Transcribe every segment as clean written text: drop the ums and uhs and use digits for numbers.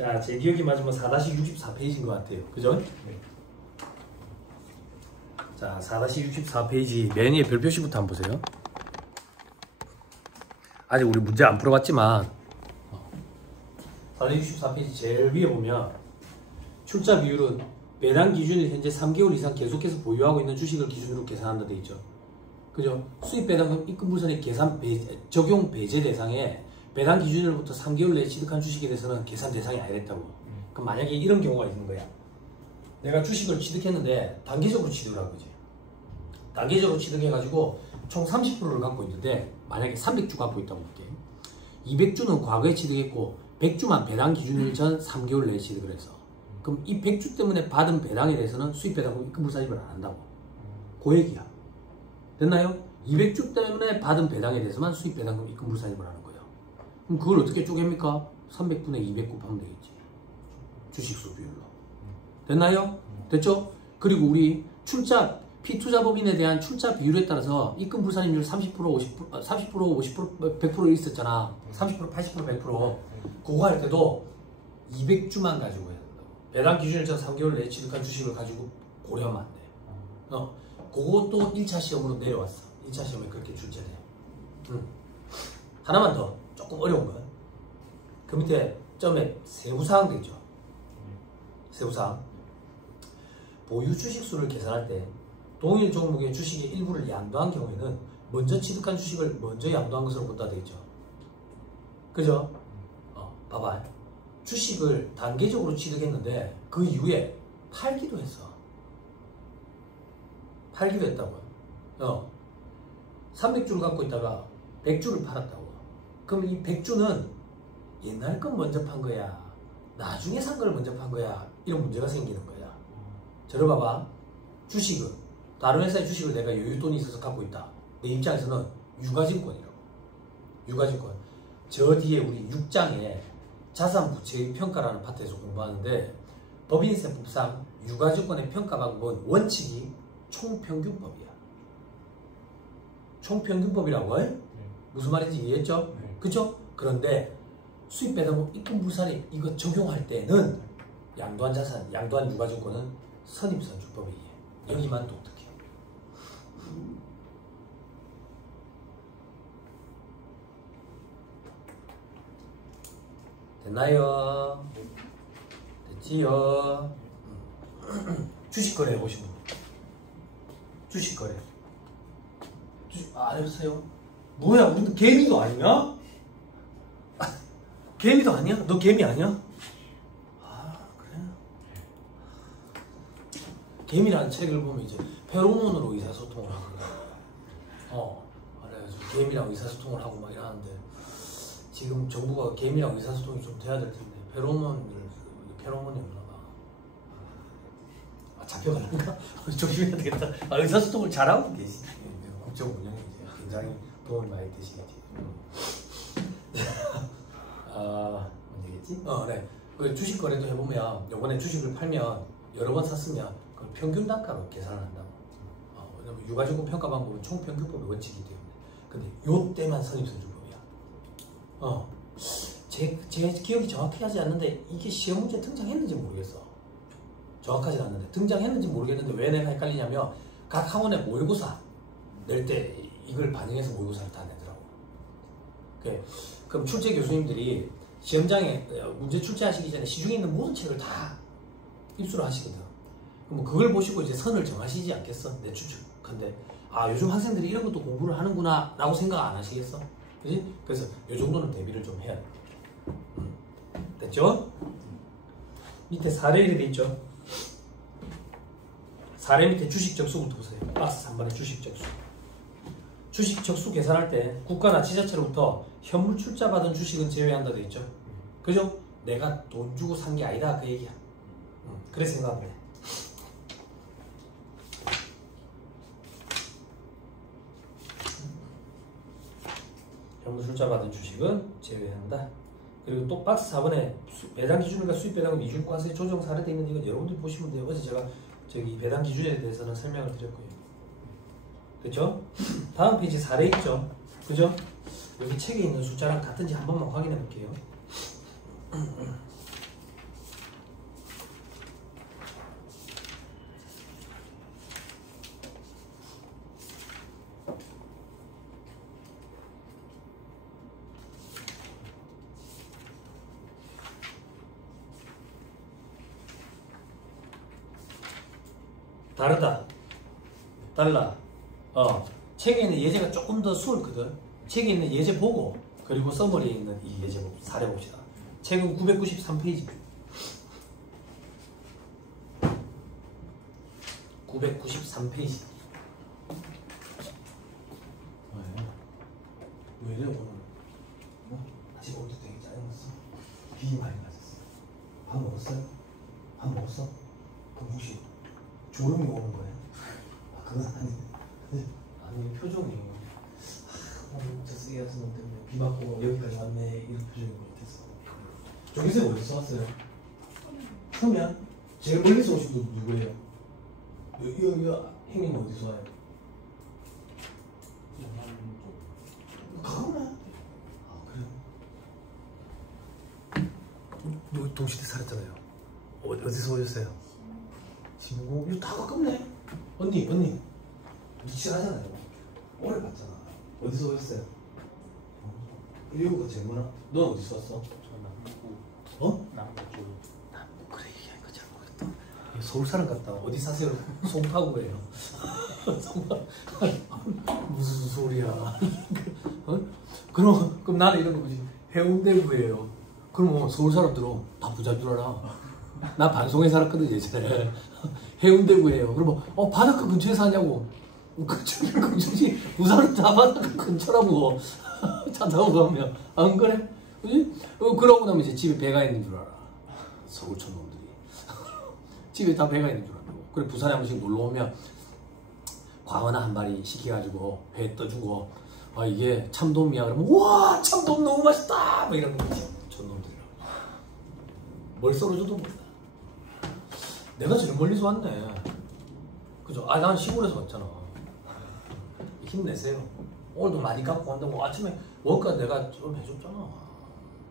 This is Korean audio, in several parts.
자, 제 기억이 맞으면 4-64페이지인 것 같아요. 그죠? 네. 자, 4-64페이지 맨 위에 별표시부터 한번 보세요. 아직 우리 문제 안 풀어봤지만 4-64페이지 제일 위에 보면 출자 비율은 배당 기준일 현재 3개월 이상 계속해서 보유하고 있는 주식을 기준으로 계산한다 돼 있죠. 그죠? 수입 배당금 입금불산의 적용 배제 대상에 배당 기준일부터 3개월 내에 취득한 주식에 대해서는 계산 대상이 아니랬다고. 그럼 만약에 이런 경우가 있는 거야. 내가 주식을 취득했는데 단계적으로 취득을 한 거지. 단계적으로 취득해가지고 총 30%를 갖고 있는데 만약에 300주 갖고 있다고 볼게. 200주는 과거에 취득했고 100주만 배당 기준일 전 3개월 내에 취득을 했어. 그럼 이 100주 때문에 받은 배당에 대해서는 수입 배당금 입금불산입을 안 한다고. 그 얘기야. 됐나요? 200주 때문에 받은 배당에 대해서만 수입 배당금 입금불산입을 하는 거예요. 그럼 그걸 어떻게 쪼갭니까? 300분의 200 곱하면 되겠지. 주식수 비율로. 됐나요? 됐죠? 그리고 우리 출자 피투자법인에 대한 출자 비율에 따라서 입금불산임률 30%, 50%, 50%, 100% 있었잖아. 30%, 80%, 100%. 그거 할 때도 200주만 가지고 해야 된다고. 배당 기준일 전 3개월 내에 취득한 주식을 가지고 고려하면 안 돼. 그것도 1차 시험으로 내려왔어. 1차 시험에 그렇게 출제돼. 하나만 더. 조금 어려운 거. 그 밑에 점에 세부사항 되죠. 세부사항. 보유 주식수를 계산할 때 동일 종목의 주식의 일부를 양도한 경우에는 먼저 취득한 주식을 먼저 양도한 것으로 본다 되겠죠. 그죠? 봐봐. 주식을 단계적으로 취득했는데 그 이후에 팔기도 했어. 팔기도 했다고요. 300주를 갖고 있다가 100주를 팔았다고. 그럼 이 100주는 옛날 건 먼저 판 거야, 나중에 산 걸 먼저 판 거야, 이런 문제가 생기는 거야. 들어봐봐. 주식은 다른 회사의 주식을 내가 여윳돈이 있어서 갖고 있다. 내 입장에서는 유가증권이라고. 유가증권. 저 뒤에 우리 6장에 자산부채의 평가라는 파트에서 공부하는데 법인세법상 유가증권의 평가 방법은 원칙이 총평균법이야. 총평균법이라고 해? 무슨 말인지 이해했죠? 그죠? 그런데 수입배당금 입금불산입 이거 적용할 때는 양도한 자산, 양도한 유가증권은 선입선출법에 의해 여기만 독특해요. 됐나요? 됐지요? 주식거래 해보시면 주식거래 안 해보세요? 뭐야, 우리도 개미도 아니야? 개미도 아니야? 너 개미 아니야? 아, 그래? 개미라는 책을 보면 이제 페로몬으로 의사소통을 하고 그래가지고 개미랑 의사소통을 하고 막 이러는데 지금 정부가 개미랑 의사소통이 좀 돼야 될 텐데 페로몬이 없나 봐. 잡혀가는가? 조심해야 되겠다. 의사소통을 잘하고 계시지. 국정 운영에 이제 굉장히 도움이 많이 되시겠지. 뭔 얘기겠지? 네. 주식 거래도 해보면 요번에 주식을 팔면 여러 번 샀으면 그걸 평균 단가로 계산을 한다고. 왜냐면 유가증권 평가 방법은 총평균법의 원칙이기 때문에. 근데 요 때만 선입선출법이야. 제 기억이 정확히 하지 않는데 이게 시험 문제 등장했는지 모르겠어. 정확하지 않는데 등장했는지 모르겠는데 왜 내가 헷갈리냐면 각 학원의 모의고사 낼 때 이걸 반영해서 모의고사를 다 내더라고. 그럼 출제 교수님들이 시험장에 문제 출제하시기 전에 시중에 있는 모든 책을 다 입수를 하시거든. 그럼 그걸 보시고 이제 선을 정하시지 않겠어? 내 추측한데 요즘 학생들이 이런 것도 공부를 하는구나 라고 생각 안 하시겠어? 그지? 그래서 이 정도는 대비를 좀 해야 돼. 됐죠? 밑에 사례 이렇게 있죠? 사례 밑에 주식 적수부터 보세요. 박스 3번에 주식 적수. 주식 적수 계산할 때 국가나 지자체로부터 현물 출자 받은 주식은 제외한다 돼 있죠? 그죠? 내가 돈 주고 산 게 아니다 그 얘기야. 그래 생각하면 돼. 현물 출자 받은 주식은 제외한다. 그리고 또 박스 4번에 배당 기준과 수입 배당금 이중과세 조정 사례되어 있는 이건 여러분들이 보시면 돼요. 어제 제가 배당 기준에 대해서는 설명을 드렸고요. 그죠? 다음 페이지 사례 있죠? 그죠? 여기 책에 있는 숫자랑 같은지 한 번만 확인해 볼게요. 다르다. 달라. 책에 있는 예제가 조금 더 수월거든. 책에 있는 예제 보고 그리고 서머리에 있는 이 예제 사례 봅시다. 책은 993페이지. 993페이지. 왜 이래 오늘? 아직 오늘도 되게 짜증났어. 비 많이 맞았어. 밥 먹었어요? 밥 먹었어? 그럼 혹시 졸음이 오는 거예요? 그건 아닌데. 아니 표정이 오늘 진짜 세게 하는 놈 때문에 비 맞고 여기까지 왔네 이런 표정이 못했어. 조기생 어디서 왔어요? 그러면 제일 멀리서 오신 분 누구예요? 여기 행님 어디서 와요? 가구나. 그래요? 동시대 살았잖아요. 어디서 오셨어요? 진공? 이거 다 가깝네. 언니 미치하잖아요. 오래 봤잖아. 어디서 오셨어요? 일요가 제일 많아. 넌 어디서 왔어? 저 남부. 남부 쪽. 그래 얘기하니까 잘 모르겠다. 서울 사람 같다. 어디 사세요? 송파구예요. 무슨 소리야? 그럼 나는 이런 거 보지. 해운대구예요. 그럼 서울 사람들은 다 부자인 줄 알아. 나 방송에 살았거든 예전에. 해운대구예요. 그러면 바닷가 근처에 사냐고. 근처지. 부산은 다 바닷가 근처라고. 차 타고 가면 안 그래? 그지? 그러고 나면 이제 집에 배가 있는 줄 알아. 서울촌 놈들이. 집에 다 배가 있는 줄 알고. 그래 부산에 한 번씩 놀러 오면 광어나 한 마리 시켜가지고 회 떠주고 이게 참돔이야 그러면 와 참돔 너무 맛있다 뭐 이런 거지. 촌놈들이랑 뭘 썰어줘도 몰라. 내가 제일 멀리서 왔네. 그죠? 난 시골에서 왔잖아. 힘내세요. 오늘도 많이 갖고 간다고 아침에 원가 내가 좀 해줬잖아.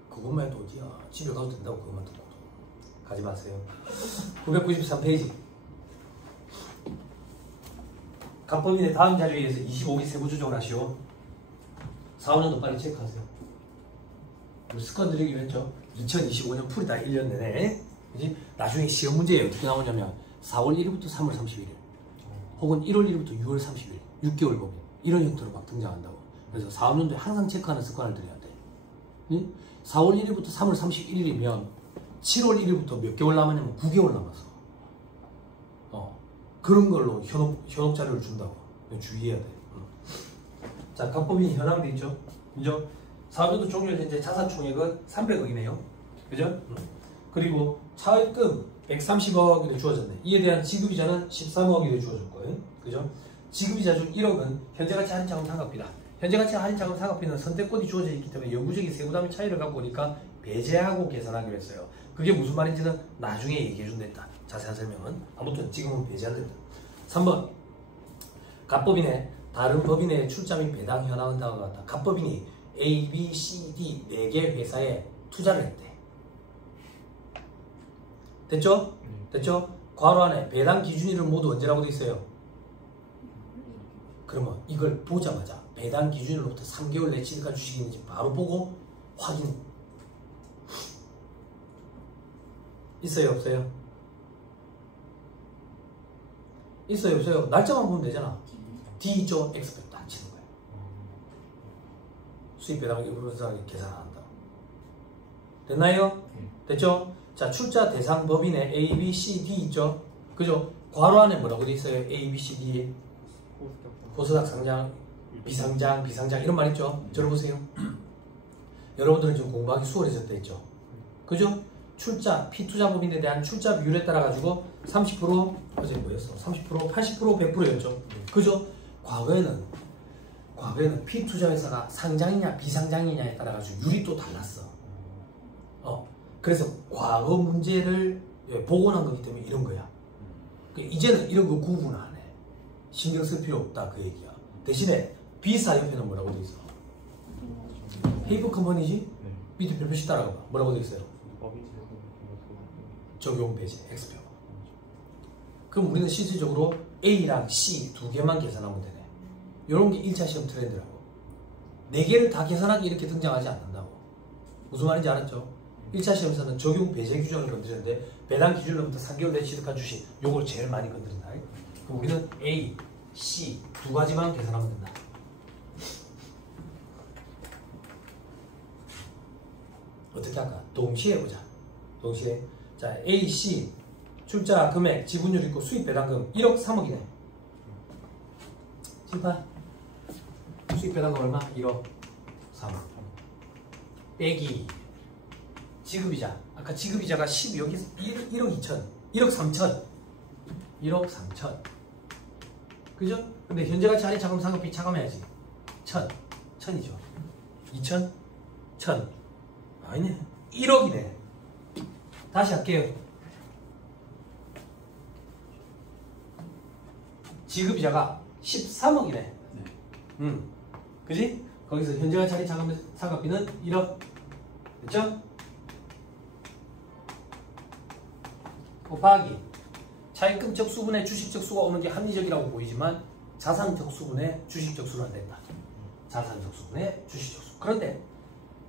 그것만 해도 어디야. 집에 가도 된다고 그것만 듣고 가지 마세요. 993페이지. 간법인의 다음 자료에 의해서 25기 세부 조정을 하시오. 4, 5년도 빨리 체크하세요. 습관 들이기로 했죠. 2025년 풀이다 1년 내내. 그지? 나중에 시험 문제에 어떻게 나오냐면 4월 1일부터 3월 31일 혹은 1월 1일부터 6월 30일 6개월 법인 이런 형태로 막 등장한다고. 그래서 4, 5년도에 항상 체크하는 습관을 들여야 돼. 응? 4월 1일부터 3월 31일이면 7월 1일부터 몇 개월 남았냐면 9개월 남았어. 그런 걸로 현혹 자료를 준다고. 주의해야 돼. 자, 각법인이 현황돼 있죠. 그죠? 4년도 종료 현재 자산 총액은 300억이네요. 그죠? 그리고 차입금 130억이 주어졌네. 이에 대한 지급이자는 13억이 주어질 거예요. 그죠? 지급이자 중 1억은 현재가치 할인자금 상각비다. 현재가치 할인자금 상각비는 선택권이 주어져 있기 때문에 영구적인 세부담의 차이를 갖고 오니까 배제하고 계산하기로 했어요. 그게 무슨 말인지는 나중에 얘기해준다. 자세한 설명은. 아무튼 지금은 배제한다. 3번. 갑법인의 다른 법인의 출자 및 배당 현황은 다음과 같다. 갑법인이 A, B, C, D 4개 회사에 투자를 했대. 됐죠? 됐죠? 괄호 안에 배당 기준일은 모두 언제라고 돼 있어요? 그러면 이걸 보자마자 배당 기준일로부터 3개월 내 취득한 주식이 있는지 바로 보고 확인. 있어요? 없어요? 있어요? 없어요? 날짜만 보면 되잖아. D 있죠? X표 딱 치는 거예요. 수입 배당 일부분상하게 계산 안 한다. 됐나요? 됐죠? 자, 출자 대상 법인의 A, B, C, D 있죠? 그죠? 괄호 안에 뭐라고 돼 있어요? A, B, C, D 호스닥 상장, 비상장 이런 말 있죠? 들어보세요. 여러분들은 지금 공부하기 수월해졌다 했죠? 그죠? 출자, 피투자법인에 대한 출자 비율에 따라 가지고 30% 어제 뭐였어? 30%, 80%, 100%였죠? 그죠? 과거에는 피투자회사가 상장이냐 비상장이냐에 따라 가지고 율이 또 달랐어. 그래서 과거 문제를 복원한 거기 때문에 이런 거야. 이제는 이런 거 구분 안 해. 신경 쓸 필요 없다 그 얘기야. 대신에 B사 옆에는 뭐라고 돼 있어? 페이퍼 컴퍼니지? 밑에 별표시 따라가 봐. 뭐라고 돼 있어요? 적용 배제 X표. 그럼 우리는 실질적으로 A랑 C 2개만 계산하면 되네. 이런 게 1차 시험 트렌드라고. 4개를 다 계산하기 이렇게 등장하지 않는다고. 무슨 말인지 알았죠? 1차 시험에서는 적용 배제 규정을 건드리는데 배당 기준으로부터 3개월 내에 취득한 주식 요걸 제일 많이 건드린다. 그럼 우리는 A, C 두 가지만 계산하면 된다. 어떻게 할까? 동시에 해보자. 동시에. 자, A, C 출자 금액, 지분율 있고 수입 배당금 1억 3억이네. 심판. 수입 배당금 얼마? 1억 3억. 빼기 지급이자. 아까 지급이자가 10, 여기 1억 2천, 1억 3천, 1억 3천. 그죠? 근데 현재가치 할인 자금 상각비 차감해야지. 1000이죠. 2000, 1000. 아니네. 1억이네. 다시 할게요. 지급이자가 13억이네. 그지? 거기서 현재가치 할인 자금 상각비는 1억. 됐죠? 곱하기 차입금적 수분의 주식적 수가 오는 게 합리적이라고 보이지만 자산적 수분의 주식적 수는 안 된다. 자산적 수분의 주식적 수. 그런데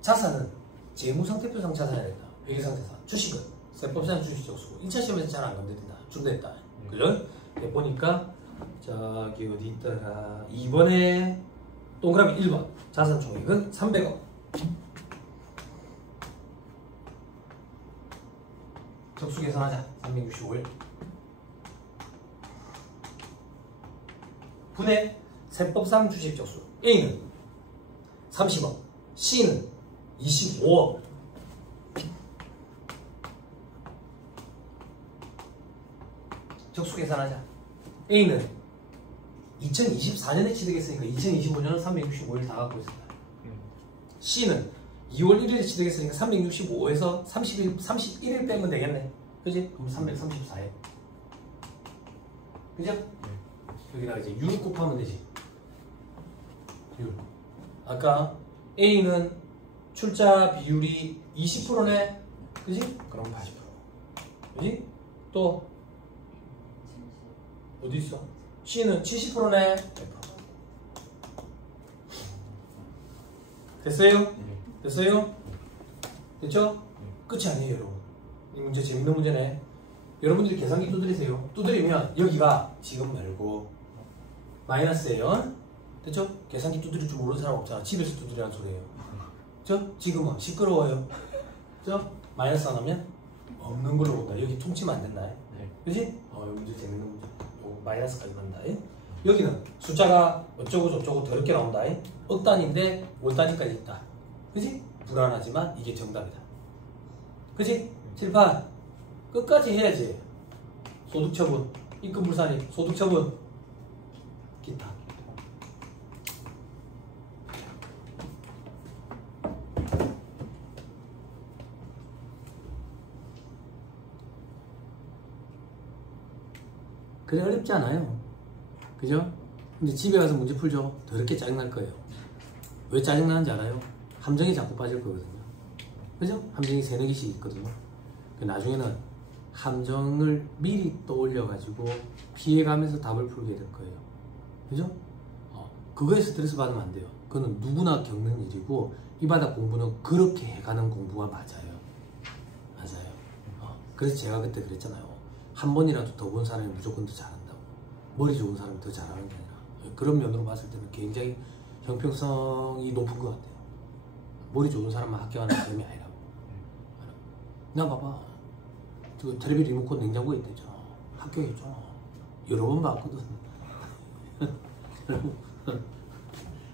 자산은 재무상태표상 자산해야 된다. 회계상태상. 주식은 세법상 주식적 수고. 1차 시험에서 잘 안 건드린다. 준비했다. 그죠? 보니까 저기 어디 있더라. 2번에 동그라미 1번 자산 총액은 300억. 적수 계산하자. 365일 분의 세법상 주식적수. A는 30억, C는 25억. 적수 계산하자. A는 2024년에 취득했으니까 2025년은 365일 다 갖고 있었다. C는 2월 1일에 취득했으니까 365에서 31일 빼면 되겠네. 그지? 그럼 334일. 그죠? 여기다가 이제 6 곱하면 되지. 6. 아까 A는 출자 비율이 20%네. 그지? 그럼 80%. 그지? 또 어디 있어? C는 70%네. 100%. 됐어요? 됐어요? 됐죠? 끝이 아니에요, 여러분. 이 문제 재밌는 문제네. 여러분들이 계산기 두드리세요. 두드리면 여기가 지금 말고 마이너스예요. 됐죠? 계산기 두드릴 줄 모르는 사람 없잖아. 집에서 두드리라는 소리예요. 그죠? 지금은 시끄러워요. 그죠? 마이너스 안 하면 없는 걸로 본다. 여기 퉁치면 안 된다. 그지? 이 문제 재밌는 문제. 마이너스까지 간다. 여기는 숫자가 어쩌고 저쩌고 더럽게 나온다. 억 단위인데 월 단위까지 있다. 그지? 불안하지만 이게 정답이다. 그지? 7, 8 끝까지 해야지. 소득처분, 입금불산입, 소득처분, 기타. 그래 어렵지 않아요. 그죠? 근데 집에 가서 문제 풀죠. 더럽게 짜증날 거예요. 왜 짜증나는지 알아요? 함정이 자꾸 빠질 거거든요. 그죠? 함정이 3, 4개씩 있거든요. 나중에는 함정을 미리 떠올려 가지고 피해가면서 답을 풀게 될 거예요. 그죠? 그거에 스트레스 받으면 안 돼요. 그거는 누구나 겪는 일이고 이 바닥 공부는 그렇게 해가는 공부가 맞아요. 맞아요. 그래서 제가 그때 그랬잖아요. 한 번이라도 더 본 사람이 무조건 더 잘한다고. 머리 좋은 사람이 더 잘하는 게 아니라. 그런 면으로 봤을 때는 굉장히 형평성이 높은 것 같아요. 머리 좋은 사람만 합격하는 시험이 아니라고. 나 봐봐. 저 텔레비 리모컨 냉장고에 있대잖아. 합격했잖아. 여러 번 봤거든.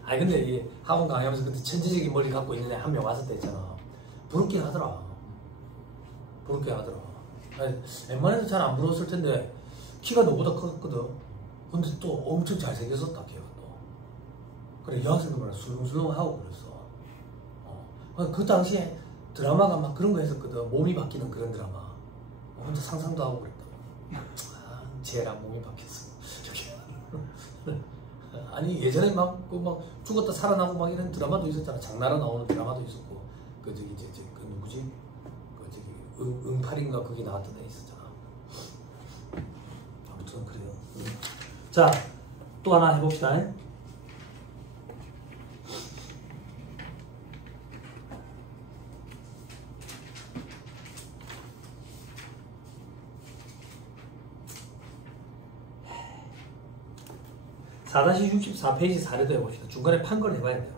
아니 근데 이 학원 강의하면서 그때 천재적인 머리 갖고 있는 애 한 명 왔을 때 있잖아. 부럽긴 하더라. 부럽긴 하더라. 아니, 웬만해서 잘 안 부러웠을 텐데 키가 너보다 컸거든. 근데 또 엄청 잘생겼었다 걔가 또. 그래 여학생도 말이야 술렁술렁하고 그랬어. 그 당시에 드라마가 막 그런 거 했었거든. 몸이 바뀌는 그런 드라마. 혼자 상상도 하고 그랬다고. 쟤랑 몸이 바뀌었어. 아니 예전에 막 죽었다 살아나고 막 이런 드라마도 있었잖아. 장나라 나오는 드라마도 있었고 그 저기 그 누구지? 그 저기 응팔인가 거기 나왔던 애 있었잖아. 아무튼 그래요. 자, 또 하나 해봅시다. 4-64페이지 사례도 해봅시다. 중간에 판 걸 해봐야 돼요.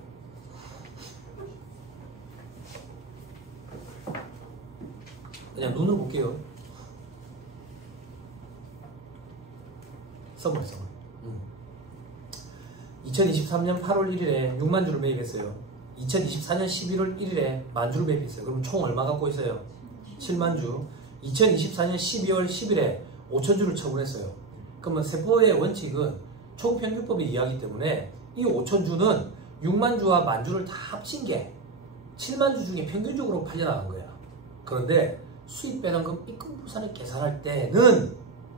그냥 눈으로 볼게요. 써볼. 2023년 8월 1일에 6만 주를 매입했어요. 2024년 11월 1일에 만 주를 매입했어요. 그럼 총 얼마 갖고 있어요? 7만 주. 2024년 12월 10일에 5천 주를 처분했어요. 그러면 세법의 원칙은 총평균법의 이야기 때문에 이 5천 주는 6만 주와 만 주를 다 합친 게 7만 주 중에 평균적으로 팔려나간 거야. 그런데 수입 배당금 입금 부산을 계산할 때는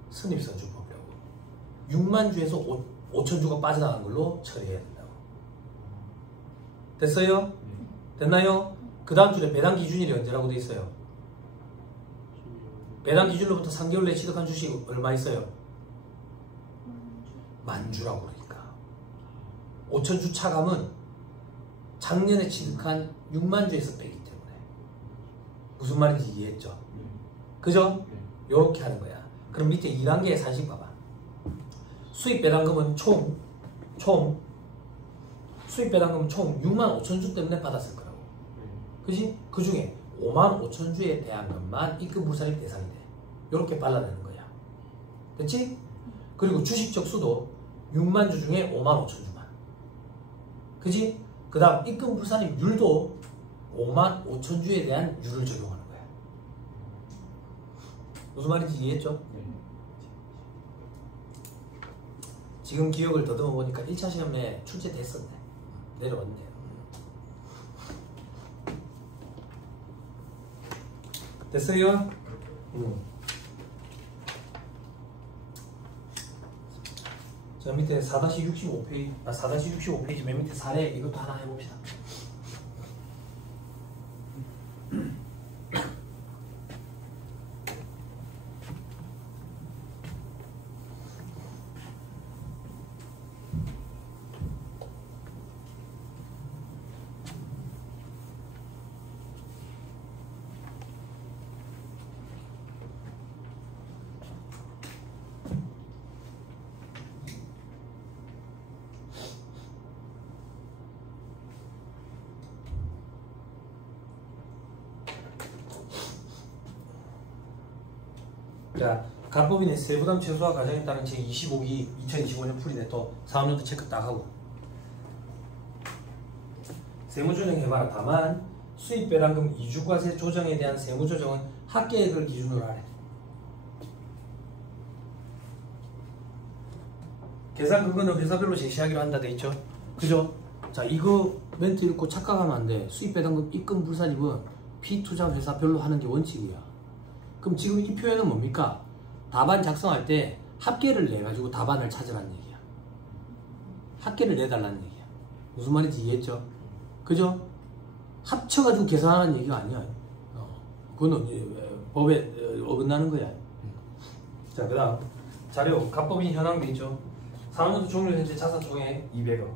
선입선출법이라고 6만 주에서 5천 주가 빠져나간 걸로 처리해야 된다고. 됐어요? 됐나요? 그 다음 줄에 배당 기준일이 언제라고 돼 있어요? 배당 기준으로부터 3개월 내에 취득한 주식 얼마 있어요? 만주라고 그러니까 5천 주 차감은 작년에 취득한 6만 주에서 빼기 때문에 무슨 말인지 이해했죠? 그죠? 요렇게 하는 거야. 그럼 밑에 2단계의 산식 봐봐. 수입 배당금은 총 수입 배당금은 총 6만 5천 주 때문에 받았을 거라고. 그지? 그 중에 5만 5천 주에 대한 것만 입금 불산입 대상이 돼. 요렇게 발라내는 거야. 됐지? 그리고 주식 적수도 6만 주 중에 5만 5천 주만. 그지? 그 다음 입금 불산입 율도 5만 5천 주에 대한 율을 적용하는 거야. 무슨 말인지 이해했죠? 지금 기억을 더듬어 보니까 1차 시험에 출제됐었네. 내려왔네요. 됐어요? 자, 밑에 4-65페이지, 4-65페이지 맨 밑에 사례 이것도 하나 해봅시다. 자, 간법인의 세부담 최소화 과정에 따른 제25기 2025년 풀이네. 또 4학년도 체크 딱 하고 세무조정 해봐라. 다만 수입 배당금 이주과세 조정에 대한 세무조정은 합계액을 기준으로 하래. 계산 근거는 회사별로 제시하기로 한다 돼 있죠. 그죠? 자, 이거 멘트 읽고 착각하면 안 돼. 수입 배당금 입금 불산입은 피투자 회사별로 하는 게 원칙이야. 그럼 지금 이 표현은 뭡니까? 답안 작성할 때 합계를 내가지고 답안을 찾으라는 얘기야. 합계를 내달라는 얘기야. 무슨 말인지 이해했죠? 그죠? 합쳐가지고 계산하는 얘기가 아니야. 그거는 법에 어긋나는 거야. 자, 그 다음 자료 갑법인 현황도 있죠. 4학년도 종료 현재 자산총액 200억,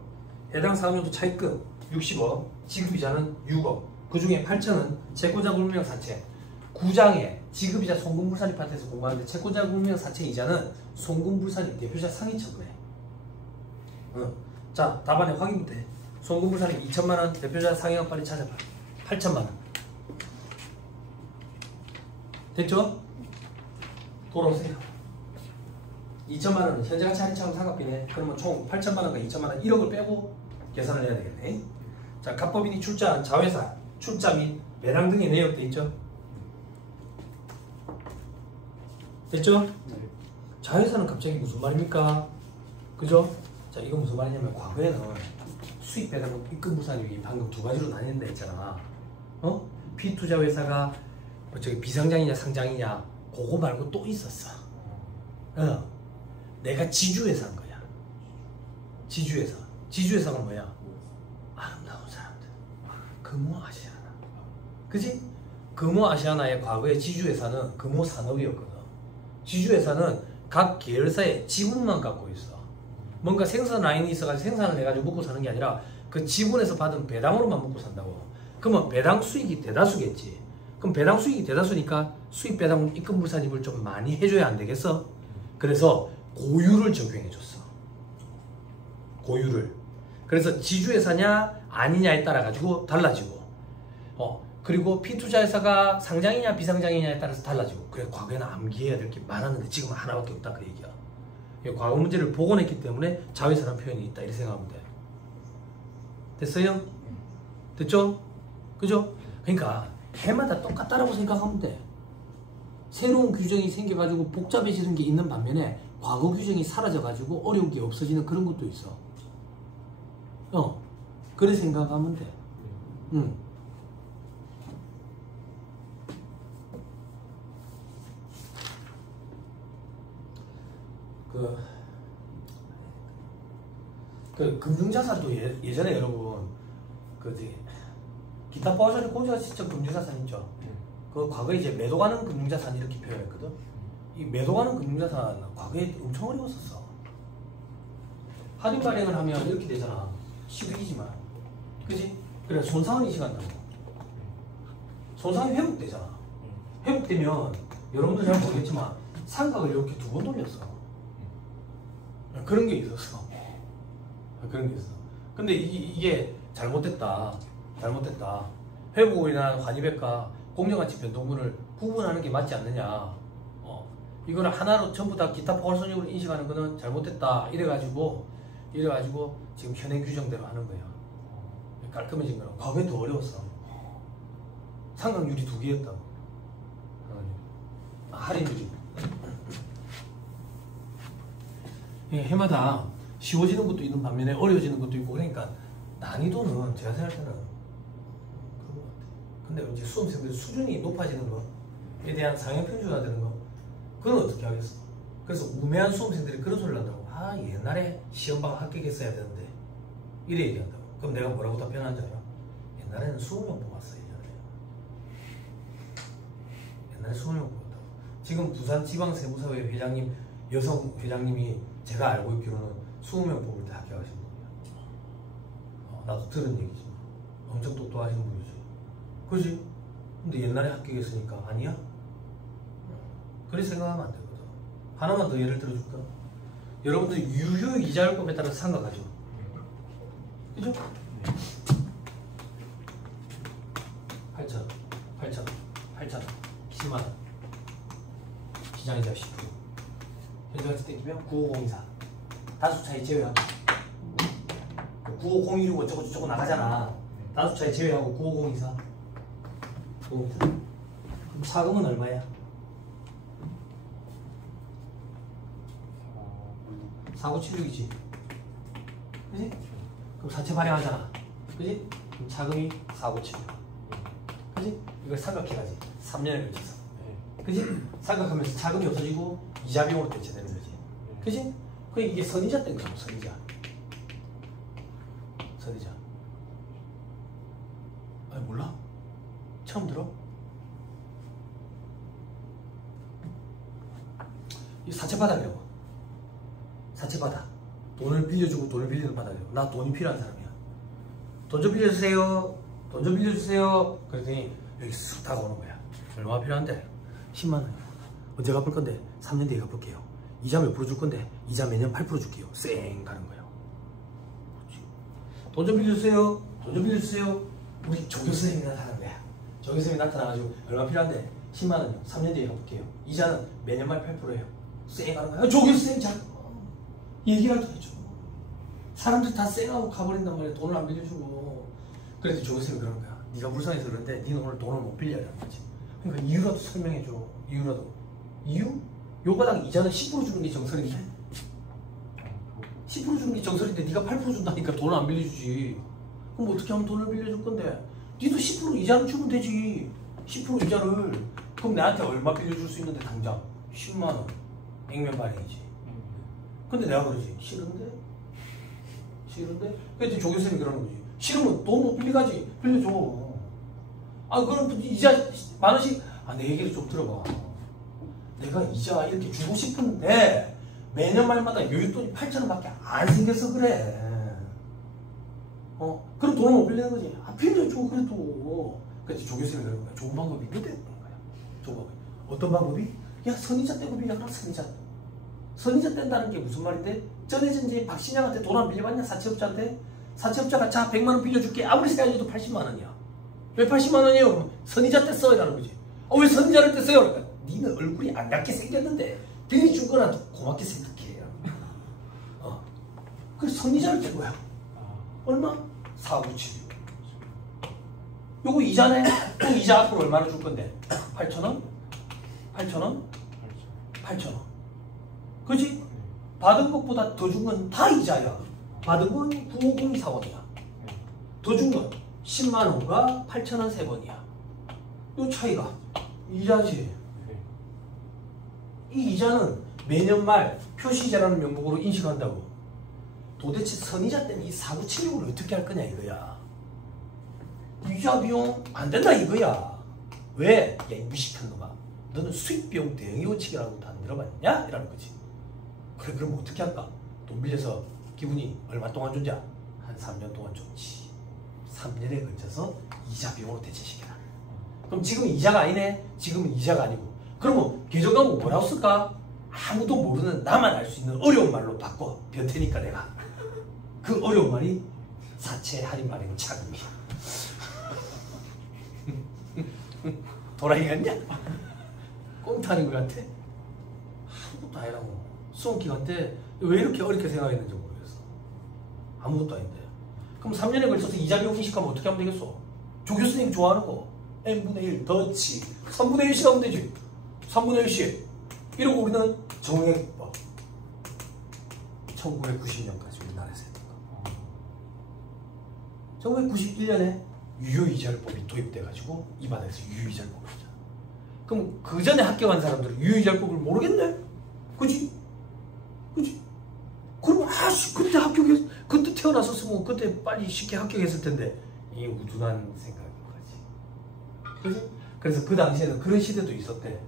해당 4학년도 차입금 60억, 지급이자는 6억, 그 중에 8천은 채권자 불명 사채. 9장에 지급이자 송금불산입 파트에서 공부하는데 채권자 불명 사채 이자는 송금불산입 대표자 상위 처분해. 자, 답안에 확인부터 해. 송금불산입 2천만원, 대표자 상위가 빨리 찾아봐. 8천만원. 됐죠? 돌아오세요. 2천만원은 현재가치 할인차감 상각비네. 그러면 총 8천만원과 2천만원 1억을 빼고 계산을 해야 되겠네. 자, 갑법인이 출자한 자회사, 출자 및 배당 등의 내역돼 있죠? 됐죠? 네. 자회사는 갑자기 무슨 말입니까? 그죠? 자, 이건 무슨 말이냐면 과거에는 수입 배당금 입금 불산입이 방금 두 가지로 나뉜다 했잖아. 피투자 회사가 저기 비상장이냐 상장이냐 그거 말고 또 있었어. 내가 지주회사인 거야. 지주회사. 지주회사가 뭐야? 아름다운 사람들. 금호아시아나. 그지? 금호아시아나의 과거의 지주회사는 금호산업이었거든. 지주회사는 각 계열사의 지분만 갖고 있어. 뭔가 생산 라인이 있어가지고 생산을 해가지고 먹고 사는 게 아니라 그 지분에서 받은 배당으로만 먹고 산다고. 그러면 배당 수익이 대다수겠지. 그럼 배당 수익이 대다수니까 수입 배당 입금 불산입을 좀 많이 해줘야 안 되겠어? 그래서 고율을 적용해줬어. 고유를. 그래서 지주회사냐 아니냐에 따라 가지고 달라지고, 그리고 피투자회사가 상장이냐 비상장이냐에 따라서 달라지고. 그래, 과거에는 암기해야 될 게 많았는데 지금은 하나밖에 없다, 그 얘기야. 과거 문제를 복원했기 때문에 자회사라는 표현이 있다, 이렇게 생각하면 돼. 됐어요? 됐죠? 그죠? 그러니까 해마다 똑같다라고 생각하면 돼. 새로운 규정이 생겨가지고 복잡해지는 게 있는 반면에 과거 규정이 사라져가지고 어려운 게 없어지는 그런 것도 있어. 그래 생각하면 돼. 그 금융자산도 예전에 여러분 기타 포괄적인 고지가 시점 금융자산 있죠. 그 과거에 이제 매도가는 금융자산 이렇게 표현했거든. 이 매도가는 금융자산 과거에 엄청 어려웠었어. 할인 발행을 하면 이렇게 되잖아. 시국이지만, 그지? 그래, 손상은 인식한다고. 손상이 회복되잖아. 회복되면 여러분들 잘 모르겠지만 상각을 이렇게 2번 돌렸어. 그런 게 있었어. 그런 게 있어. 근데 이게 잘못됐다. 회복으로 인한 환입액과 공정가치 변동분을 구분하는 게 맞지 않느냐. 이거를 하나로 전부 다 기타 포괄손익으로 인식하는 거는 잘못됐다. 이래가지고 지금 현행 규정대로 하는 거야. 깔끔해진 거라. 과거에 더 어려웠어. 상각률이 2개였다고. 할인율이. 해마다 쉬워지는 것도 있는 반면에 어려워지는 것도 있고, 그러니까 난이도는 제가 생각할 때는 그런 것 같아요. 근데 이제 수험생들 수준이 높아지는 거에 대한 상향 편주가 되는 거, 그건 어떻게 하겠어? 그래서 우매한 수험생들이 그런 소리를 한다고. 옛날에 시험방 합격했어야 되는데 이래 얘기한다고. 그럼 내가 뭐라고 답변하는지 알아? 옛날에는 20명 뽑았어. 옛날에 20명 뽑았다고. 지금 부산지방세무사회 회장님, 여성 회장님이 제가 알고 있기로는 20명 뽑을 때 합격하신 분이야. 나도 들은 얘기지만 엄청 똑똑하신 분이지. 그지? 근데 옛날에 합격했으니까 아니야? 그렇게 생각하면 안 되거든. 하나만 더 예를 들어줄까? 여러분들 유효 이자율법에 따라 상각하죠. 그죠? 8,000원 10만원 기장이자 10%. 현재가치 땡기면 9502사 다수 차이 제외하고 9501이고 어쩌고 나가잖아. 다수 차이 제외하고 9502사. 그럼 사금은 얼마야? 4976이지. 그지? 그럼 사채 발행하잖아. 그지? 그럼 자금이 4976. 그지? 이걸 삼각해가지. 3년에 걸쳐서. 그지? 삼각하면서 자금이 없어지고 이자 비용으로 대체되는 거지. 그지? 그 이게 선이자 된 거야. 선이자. 아니 몰라? 처음 들어? 이 사채 바닥이라고. 사채 바닥. 돈을 빌려주고 돈을 빌리는 바닥이라고. 나 돈이 필요한 사람이야. 돈 좀 빌려주세요. 돈 좀 빌려주세요. 그랬더니 여기 쓱 다가오는 거야. 얼마 필요한데? 10만원. 언제 갚을 건데? 3년 뒤에 갚을게요. 이자 몇 프로 줄 건데? 이자 매년 8% 줄게요. 쌩 가는 거예요. 돈 좀 빌려주세요. 돈 좀 빌려주세요. 우리 조교수님이 나타나는 거야. 조교수님이 나타나가지고 얼마 필요한데? 10만원이요. 3년 뒤에 갚을게요. 이자는 매년 말 8%예요. 쌩 가는 거야. 조교수님 자 얘기라도 해줘. 사람들 다 쌩하고 가버린단 말이야. 돈을 안 빌려주고. 그래서 조교수님이 그러는 거야. 네가 불쌍해서 그런데 니는 오늘 돈을 못 빌려라는 거지. 그러니까 이유라도 설명해줘. 이유? 요바닥 이자는 10% 주는 게 정설인데? 10% 주는 게 정설인데 네가 8% 준다니까 돈을 안 빌려주지. 그럼 어떻게 하면 돈을 빌려줄 건데? 니도 10% 이자를 주면 되지. 10% 이자를. 그럼 나한테 얼마 빌려줄 수 있는데 당장? 10만원. 액면 발행이지. 근데 내가 그러지. 싫은데? 그랬더니 조교수님이 그러는 거지. 싫으면 돈 못 빌려가지. 빌려줘. 그럼 이자 만원씩. 내 얘기를 좀 들어봐. 내가 이자 이렇게 주고 싶은데 매년 말마다 여윳돈이 8,000원밖에 안 생겨서 그래. 그럼 돈을 못 빌리는 거지. 빌려줘 그래도. 그래서 조교수님이 그러는 거야. 좋은 방법이 있는데 그런 거야. 좋은 방법이. 어떤 방법이? 야 선이자 떼고 빌려. 그럼 선이자. 선이자 뗀다는 게 무슨 말인데? 전에 이제 박신양한테 돈 안 빌려봤냐? 사채업자한테? 사채업자가 자 100만 원 빌려줄게. 아무리 생각해도 80만 원이야. 왜 80만 원이에요? 선이자 뗐어 이라는 거지. 왜 선이자를 뗐어요? 그러니까 니는 얼굴이 안 낫게 생겼는데 빌려준 거나 고맙게 생각해. 그래서 선이자를 뗀 거야. 얼마? 4976. 요거 이자네? 또 이자 앞으로 얼마나 줄 건데? 8,000원? 8,000원? 8,000원. 그지? 받은 것보다 더 준 건 다 이자야. 받은 건 95024원이야. 더 준 건 10만원과 8,000원 3번이야. 요 차이가 이자지. 이 이자는 매년 말 표시이자라는 명목으로 인식한다고. 도대체 선이자 때문에 이 4976을 어떻게 할 거냐 이거야. 이자 비용 안 된다 이거야. 왜? 야, 이 무식한 놈아. 너는 수익 비용 대응의 원칙이라고도 안 들어봤냐? 이라는 거지. 그래, 그럼 어떻게 할까? 돈 빌려서 기분이 얼마 동안 줬냐? 한 3년 동안 줬지. 3년에 걸쳐서 이자 비용으로 대체시켜라. 그럼 지금은 이자가 아니네? 지금은 이자가 아니고. 그러면 계정광고 뭐라고 쓸까? 아무도 모르는 나만 알 수 있는 어려운 말로 바꿔. 벼테니까 내가. 그 어려운 말이 사채 할인 발행 차금이야. 도라이 같냐? 꽁타는 것 같아? 아무것도 아니라고. 수험기간 때 왜 이렇게 어렵게 생각했는지 모르겠어. 아무것도 아닌데. 그럼 3년에 걸쳐서 이자 비용 인식하면 어떻게 하면 되겠어? 조 교수님 좋아하는 거 n분의 1 더치 3분의 1씩 하면 되지. 3분의 1씩 이러고 우리는 정액법 1990년까지 우리나라에서 했던 거. 1991년에 유효이자율법이 도입돼가지고 이 바닥에서 유효이자율법을 하자. 그럼 그 전에 합격한 사람들은 유효이자율법을 모르겠네? 그지? 그지? 그럼 그때 그때 태어났었으면 그때 빨리 쉽게 합격했을 텐데 이게 우둔한 생각인 거지. 그지? 그래서 그 당시에는 그런 시대도 있었대.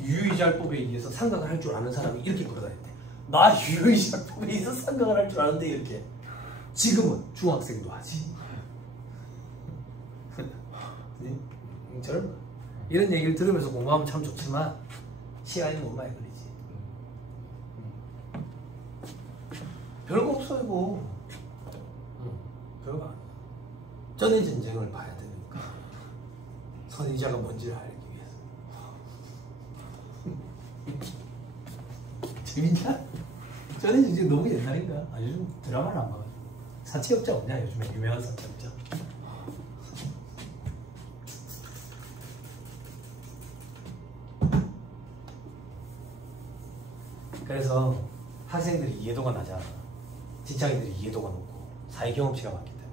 유효이자율법에 의해서 상각을 할 줄 아는 사람이 이렇게 걸어다녔대. 나 유효이자율법에 의해서 상각을 할 줄 아는데 이렇게. 지금은 중학생도 하지. 젊어. 이런 얘기를 들으면서 공부하면 참 좋지만 시간이 너무 많이 걸리지. 별거 없어 이거. 별거 아니야. 전의 전쟁을 봐야 되니까. 선의자가 뭔지를 알기 위해서. 재밌냐? 전의 전쟁 너무 옛날인가? 아, 요즘 드라마를 안 봐가지고. 사채업자 없냐 요즘에 유명한 사채업자. 그래서 학생들이 이해도가 낮아. 직장인들이 이해도가 높고 사회 경험치가 많기 때문에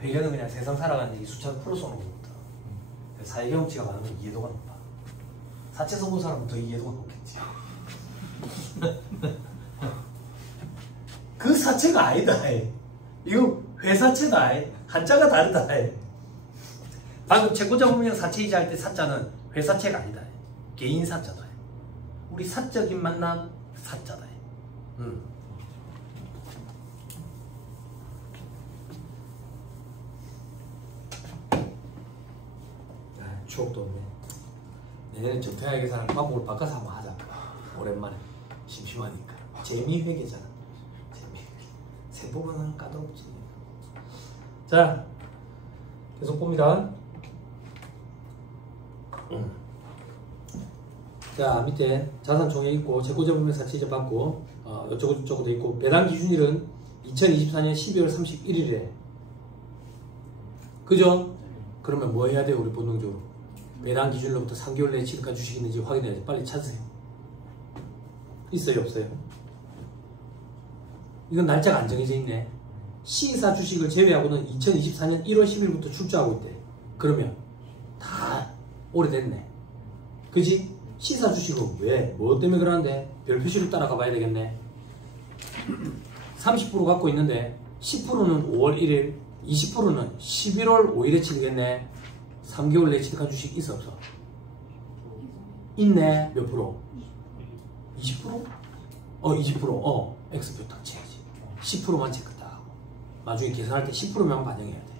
회계는 그냥 세상 살아가는 얘기 수천 풀어 쏘는 거거든. 사회 경험치가 많으면 이해도가 높아. 사채 써본 사람은 더 이해도가 높겠지. 그 사채가 아니다. 이거 회사채다. 한자가 다르다. 방금 채권자분명 사채이자 할 때 사자는 회사채가 아니다. 개인 사자다. 우리 사적인 만남 사자다. 추억도 없네. 내년에 정태하 계산을 과목을 바꿔서 한번 하자. 오랜만에 심심하니까. 재미회계잖아. 재미회계. 세법은 까다롭지. 자, 계속 봅니다. 자, 밑에 자산 총액 있고 재고자금의 사채이자 받고 어쩌고저쩌고 돼 있고 배당 기준일은 2024년 12월 31일에 그죠? 그러면 뭐 해야 돼요? 우리 본능적으로 배당 기준일로부터 3개월 내에 취득한 주식이 있는지 확인해야지. 빨리 찾으세요. 있어요? 없어요? 이건 날짜가 안 정해져 있네. 시사 주식을 제외하고는 2024년 1월 10일부터 출자하고 있대. 그러면 다 오래됐네. 그지? 시사 주식은 왜? 뭐 때문에 그러는데? 별 표시를 따라가 봐야 되겠네. 30% 갖고 있는데 10%는 5월 1일, 20%는 11월 5일에 취득했네. 3개월 내에 취득한 주식 있어 없어? 있네. 몇 프로? 20%? 20%. X표 딱 쳐야지. 10%만 체크 딱 하고 나중에 계산할 때 10%만 반영해야 돼.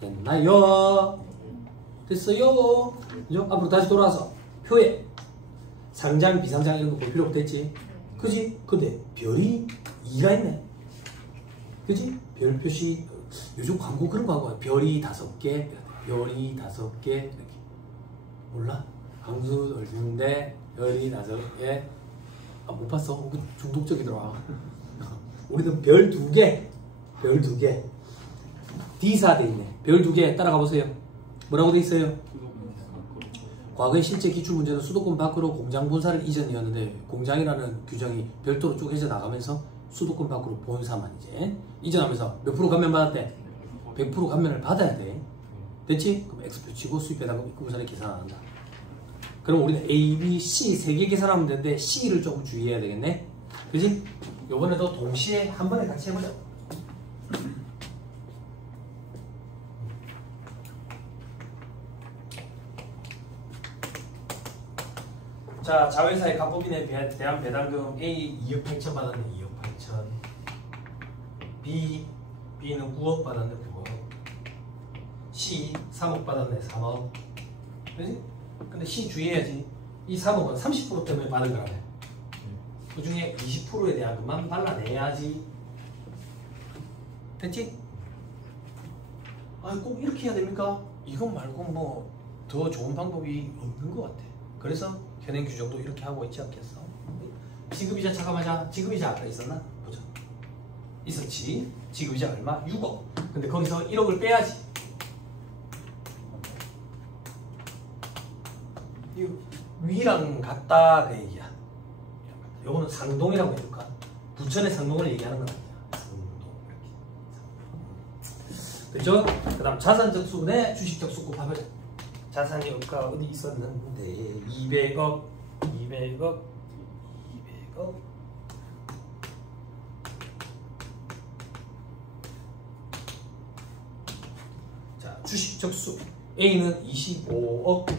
됐나요? 됐어요. 그죠? 앞으로 다시 돌아와서 표에 상장, 비상장 이런 거 볼 필요 없겠지? 그지? 근데 별이 2가 있네. 그지? 별 표시, 요즘 광고 그런 거 하고 별이 5개, 별이 5개, 이렇게. 몰라? 강수 얼굴인데 별이 5개. 아, 못 봤어? 그 중독적이더라. 우리는 별 2개, 별 2개. D사 돼 있네. 별 2개 따라가 보세요. 뭐라고 돼 있어요? 과거의 실제 기출 문제는 수도권 밖으로 공장 본사를 이전이었는데 공장이라는 규정이 별도로 쪼개져 나가면서 수도권 밖으로 본사만 이제 이전하면서 몇 프로 감면 받았대? 100% 감면을 받아야 돼. 됐지? 그럼 X표 치고 수입배당금 입금부산에 계산 안 한다. 그럼 우리는 A, B, C 3개 계산하면 되는데 C를 조금 주의해야 되겠네. 그지? 요번에도 동시에 한 번에 같이 해보자. 자, 자회사의 갑법인에 대한 배당금 A 2억 8천 받았네. 2억 8천. B는 9억 받았네. 9억. C 3억 받았네. 3억. 그지? 근데 C 주의해야지. 이 3억은 30% 때문에 받은 거라네. 그 중에 20%에 대한 것만 발라내야지. 됐지? 아, 꼭 이렇게 해야 됩니까? 이건 말고 뭐 더 좋은 방법이 없는 것 같아. 그래서 현행 규정도 이렇게 하고 있지 않겠어? 지급이자 잠깐만자. 지급이자 아까 있었나? 보자. 있었지. 지급이자 얼마? 6억. 근데 거기서 1억을 빼야지. 위랑 같다 그 얘기야. 요거는 상동이라고 해줄까? 부천의 상동을 얘기하는 건 아니야. 상동 이렇게. 그죠? 그 다음 자산적수분의 주식적수급 봐보자. 자산이 아까 어디 있었는데 200억 자, 주식적수 A는 25억,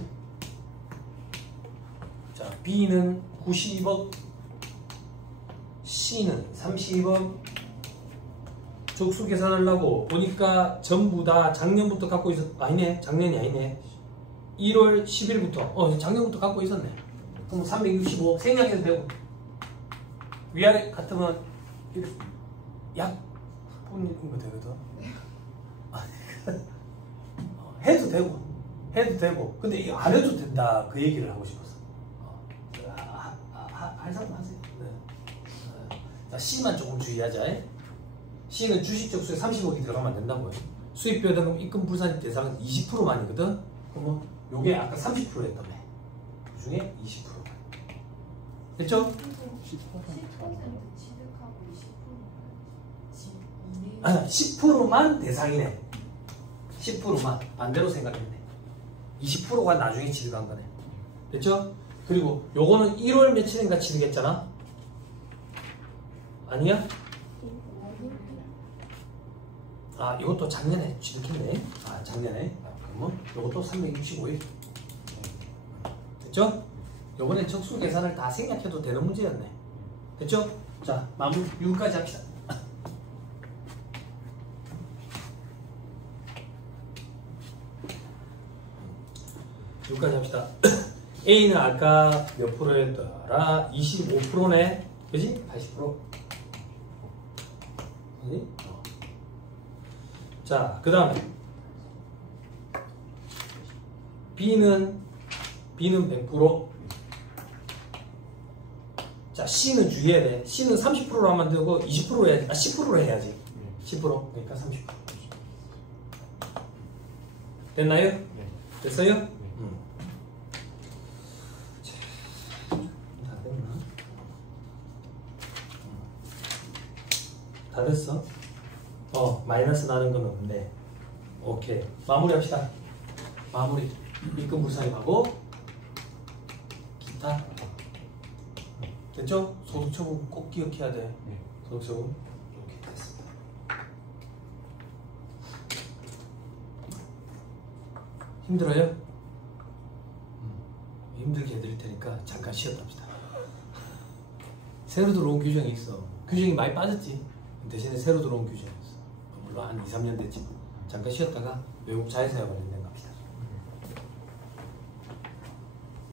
자, B는 90억, C는 30억. 적수 계산하려고 보니까 전부 다 작년부터 갖고 아니네. 작년이 아니네. 1월 10일부터 작년부터 갖고 있었네. 그럼 365 생략해도 되고 위아래 같으면 약 뽑는 거 되거든. 해도 되고 근데 이거 안 해도 된다 그 얘기를 하고 싶었어. 할 사람 하세요. 네. 자, C만 조금 주의하자. C는 주식적수에 30억이 들어가면 안 된다고요. 수입배당금 입금 불산 대상은 20%만이거든. 그럼 뭐 요게 아까 30%였다며. 그 중에 20%. 됐죠? 10% 취득하고 20%는 아니, 10%만 대상이네. 10%만. 반대로 생각했네. 20%가 나중에 취득한 거네. 됐죠? 그리고 요거는 1월 며칠인가 취득했잖아? 아니야? 아, 이것도 작년에 취득했네. 아, 작년에. 그러면 이것도 365일. 됐죠? 요번엔 적수 계산을 다 생략해도 되는 문제였네. 됐죠? 자, 마무리 6까지 합시다. 여기까지 합시다. A는 아까 몇 프로였더라? 25%네. 그지? 80%. 그지? 자, 그 다음에 B는 100%. 자, C는 주의해야 돼. C는 30%로 하면 되고 20%로 해야지. 10%로 해야지. 10%. 그러니까 30%. 됐나요? 네. 됐어요? 네. 다 됐나? 다 됐어? 마이너스 나는 건 없네. 오케이. 마무리 합시다. 마무리. 입금 불산임하고 기타. 됐죠? 소득처분 꼭 기억해야 돼. 네. 소득처분. 이렇게 됐습니다. 힘들어요? 힘들게 해드릴 테니까 잠깐 쉬었다 합시다. 새로 들어온 규정이 있어. 규정이 많이 빠졌지. 대신에 새로 들어온 규정이 있어. 물론 한 2, 3년 됐지. 잠깐 쉬었다가 외국 자회사에 관련된